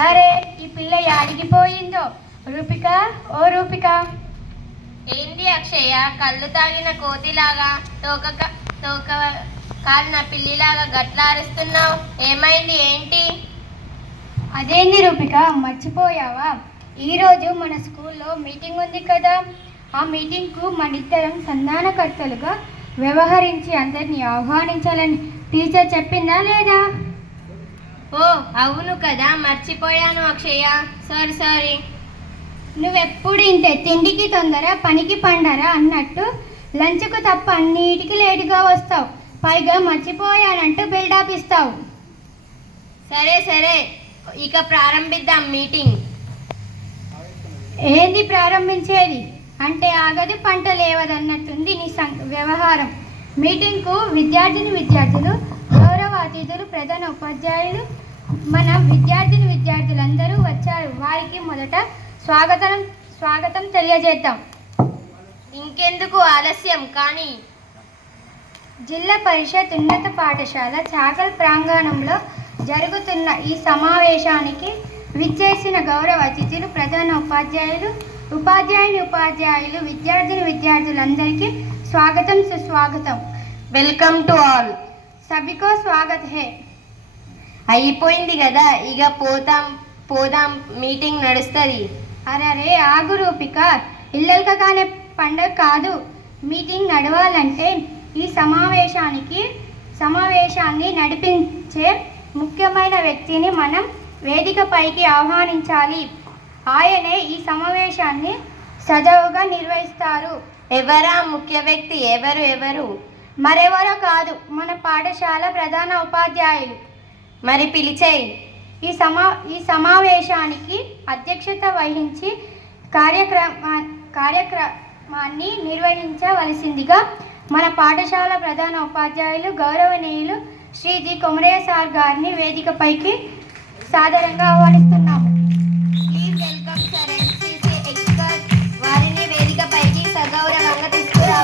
అరే ఈ పిల్ల యాడిగిపోయిందో. రూపిక, ఓ రూపిక. ఏంది అక్షయ్య, కళ్ళు తాగిన కోతిలాగా తోక కాలిన పిల్లిలాగా గట్లా అరుస్తున్నావు? ఏమైంది, ఏంటి? అదేంది రూపిక, మర్చిపోయావా? ఈరోజు మన స్కూల్లో మీటింగ్ ఉంది కదా. ఆ మీటింగ్కు మనిద్దరం సంధానకర్తలుగా వ్యవహరించి అందరినీ ఆహ్వానించాలని టీచర్ చెప్పిందా లేదా? ఓ అవును కదా, మర్చిపోయాను అక్షయ్య. సారీ. నువ్వెప్పుడు ఇంతే, తిండికి తొందర పనికి పండరా అన్నట్టు లంచ్కు తప్ప అన్నిటికీ లేటుగా వస్తావు. పైగా మర్చిపోయానంటూ బిల్డప్ ఇస్తావు. సరే, ఇక ప్రారంభిద్దాం మీటింగ్. ఏంది ప్రారంభించేది? అంటే ఆగదు పంట లేవదన్నట్టుంది నీ వ్యవహారం. మీటింగ్కు విద్యార్థులు, గౌరవ అతిథులు, ప్రధాన ఉపాధ్యాయులు, మన విద్యార్థులందరూ వచ్చారు. వారికి మొదట స్వాగతం తెలియజేద్దాం. ఇంకెందుకు ఆలస్యం, కానీ జిల్లా పరిషత్ ఉన్నత పాఠశాల చాకల్ ప్రాంగణంలో జరుగుతున్న ఈ సమావేశానికి విచ్చేసిన గౌరవ అతిథులు, ప్రధాన ఉపాధ్యాయులు, విద్యార్థులందరికీ స్వాగతం, సుస్వాగతం. Welcome to all. సభికో స్వాగత్ హే. అయిపోయింది కదా, ఇక పోదాం మీటింగ్ నడుస్తుంది. అరే ఆగు రూపిక, ఇల్లలక కానే పండగ కాదు. మీటింగ్ నడవాలంటే ఈ సమావేశాన్ని నడిపించే ముఖ్యమైన వ్యక్తిని మనం వేదికపైకి ఆహ్వానించాలి. ఆయనే ఈ సమావేశాన్ని సజావుగా నిర్వహిస్తారు. ఎవరా ముఖ్య వ్యక్తి? ఎవరు? మరెవరో కాదు, మన పాఠశాల ప్రధాన ఉపాధ్యాయులు. మరి పిలిచేయి. ఈ సమావేశానికి అధ్యక్షత వహించి కార్యక్రమాన్ని నిర్వహించవలసిందిగా మన పాఠశాల ప్రధాన ఉపాధ్యాయులు, గౌరవనీయులు శ్రీ జి కొమరయ్య సార్ గారిని వేదికపైకి సాదరంగా ఆహ్వానిస్తున్నాము. Please welcome sir NCC expert. వారిని వేదికపైకి సగౌరవంగా తీసుకురా.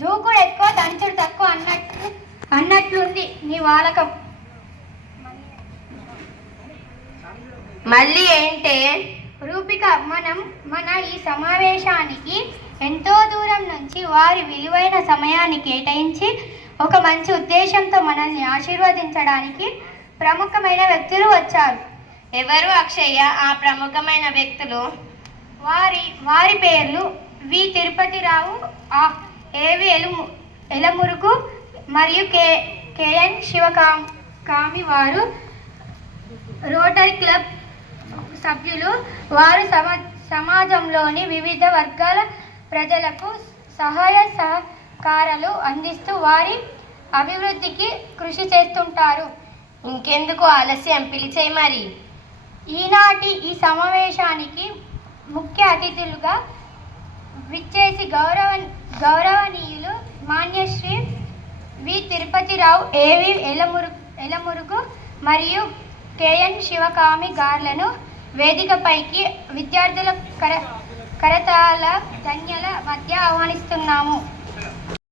దూకుడు ఎక్కువ, దంచుడు తక్కువ అన్నట్లుంది నీ వాలకం. మళ్ళీ ఏంటే? రూపిక, మన ఈ సమావేశానికి ఎంతో దూరం నుంచి వారి విలువైన సమయాన్ని కేటాయించి ఒక మంచి ఉద్దేశంతో మనల్ని ఆశీర్వదించడానికి ప్రముఖమైన వ్యక్తులు వచ్చారు. ఎవరు అక్షయ్య ఆ ప్రముఖమైన వ్యక్తులు? వారి పేర్లు వి తిరుపతిరావు, ఏవి ఎలమురుగు మరియు కేఎన్ శివకామి. వారు రోటరీ క్లబ్ సభ్యులు. వారు సమాజంలోని వివిధ వర్గాల ప్రజలకు సహాయ సహకారాలు అందిస్తూ వారి అభివృద్ధికి కృషి చేస్తుంటారు. ఇంకెందుకు ఆలస్యం, పిలిచేయి మరి. ఈనాటి ఈ సమావేశానికి ముఖ్య అతిథులుగా విచ్చేసి గౌరవనీయులు మాన్యశ్రీ వి తిరుపతిరావు, ఏవి ఎలమురుగు మరియు కేఎన్ శివకామి గార్లను వేదికపైకి విద్యార్థుల కరతాళ ధ్వనుల మధ్య ఆహ్వానిస్తున్నాము.